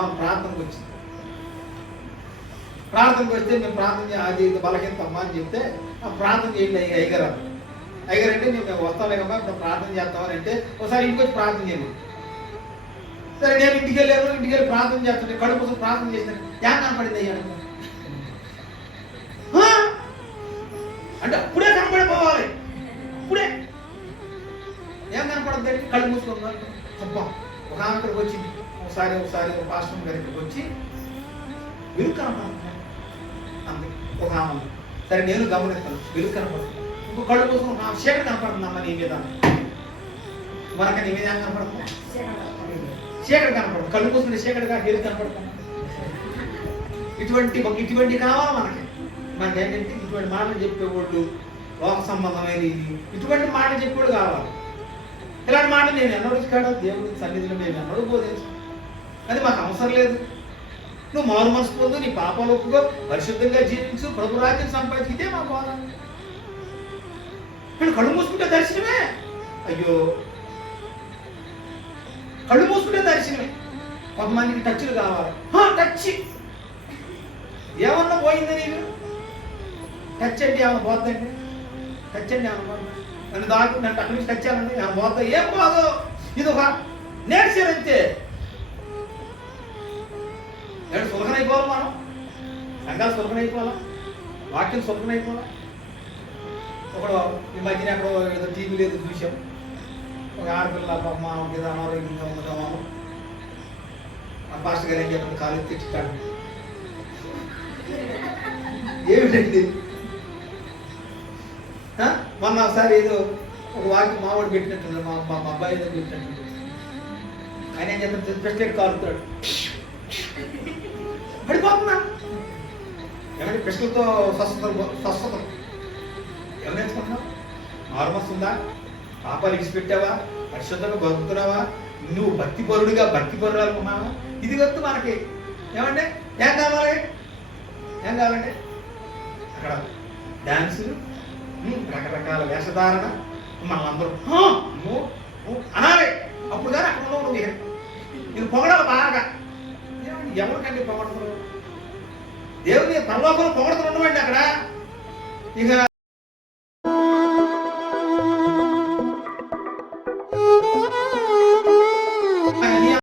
ఆమె ప్రార్థనకు వచ్చింది. ప్రార్థనకు వస్తే మేము ప్రార్థన అది బలహీనతమ్మా అని చెప్తే ఆ ప్రార్థన చేయండి అయ్యి అయ్యగారు అయ్యగారు అంటే మేము వస్తాలేమమ్మా ఇప్పుడు ప్రార్థన చేస్తామని అంటే ఒకసారి ఇంటికి వచ్చి ప్రార్థన చేయండి. సరే నేను ఇంటికి వెళ్ళాను ఇంటికి వెళ్ళి ప్రార్థన చేస్తుంటే కడుపు కోసం ప్రార్థన చేస్తాను ఏం కనపడింది అయ్యాను అంటే అప్పుడే కనపడిపోవాలి. అప్పుడే. ఏం కనపడద్దండి? కళ్ళు మూసుకుందా అబ్బా ఒక ఆమె ఇక్కడికి వచ్చింది. ఒకసారి ఒకసారి ఉపాసనం పాస్టర్ వచ్చి వెలుగు కనపడుతున్నాను అంది. ఒక ఆమె సరే నేను గమనిస్తాను. వెలుగు కనపడుతున్నాను ఇంకో కళ్ళు మూసుకుని ఒక ఆమె చీకటి కనపడుతుందమ్మా నీ మీద? మనకు నీ మీద ఏం కనపడుతుంది? చీకటి కనపడుతుంది. కళ్ళు మూసుకుని చీకటిగా వెలుగు కనపడుతుంది? ఇటువంటి ఒక ఇటువంటి కావాలి మనకి. మనకి ఏంటంటే ఇటువంటి మాటలు చెప్పేవాళ్ళు లోక సంబంధమైన ఇటువంటి మాటలు చెప్పేవాడు కావాలి. ఇలాంటి మాటలు నేను ఎన్నడూ కాడా దేవుడి సన్నిధిలో మేము ఎన్నడూ బోధించాను అది మాకు అవసరం లేదు. నువ్వు మారు మనసు పొందు నీ పాపాలు ఒప్పుకో పరిశుద్ధంగా జీవించు ప్రభు రాజ్యం సంపాదించితే ఇదే మా కళ్ళు మూసుకుంటే దర్శనమే. అయ్యో. కళ్ళు మూసుకుంటే దర్శనమే. కొంతమందికి టచ్లు కావాలి. టచ్ ఏమన్నా పోయింది నీకు? టచ్ అంటే ఏమన్నా పోద్దండి టచ్ అంటే ఏమన్నా పోద్దా నన్ను దాకు నన్ను అక్కడి నుంచి టచ్ చేయాలండి ఏమన్నా పోద్దా ఏం పోదు. ఇది ఒక నేర్చారంతే నేను అయిపోవాలి మనం? సంఘాలు సులకనైపోవాలా వాక్యం సులకనైపోవాలా ఒకడు ఈ మధ్యన ఎక్కడో ఏదో టీవీ లేదు చూసాం ఒక ఆడపిల్ల పాపం ఆమెకి ఏదో అనారోగ్యంగా ఉండటం ఆ పాస్టర్ గారు ఏం చెప్పండి కాలు తెచ్చిస్తాడు ఏమిటండి? మొన్న ఒకసారి ఏదో ఒక వాకి మావాడు పెట్టినట్టు మా మా అబ్బాయి ఏదో పెట్టినట్టు ఆయన ఏం చెప్తాడు పెస్టేట్ కాలుతాడు పడిపోతున్నా. ఏమంటే పిస్టల్తో స్వస్థత స్వస్థత ఎవరు నేర్చుకుంటున్నావు? నార్మల్స్ ఉందా? పాపాలు ఇచ్చిపెట్టావా పరిశుద్ధంగా బతుకుతున్నావా? నువ్వు భక్తి పరుడుగా భక్తి పరురాలు ఇది వద్దు మనకి. ఏమంటే ఏం కావాలి? ఏం కావాలంటే అక్కడ డ్యాన్సులు రకరకాల వేషధారణ. మనం అందరూ అనాలి. అప్పుడు కానీ అక్కడ ఉన్నావు నువ్వు ఇది పొగడాలి బాగా ఎవరికండి పొగడతారు దేవుని పరలోకంలో పొగడతారు ఉండవండి అక్కడ. ఇక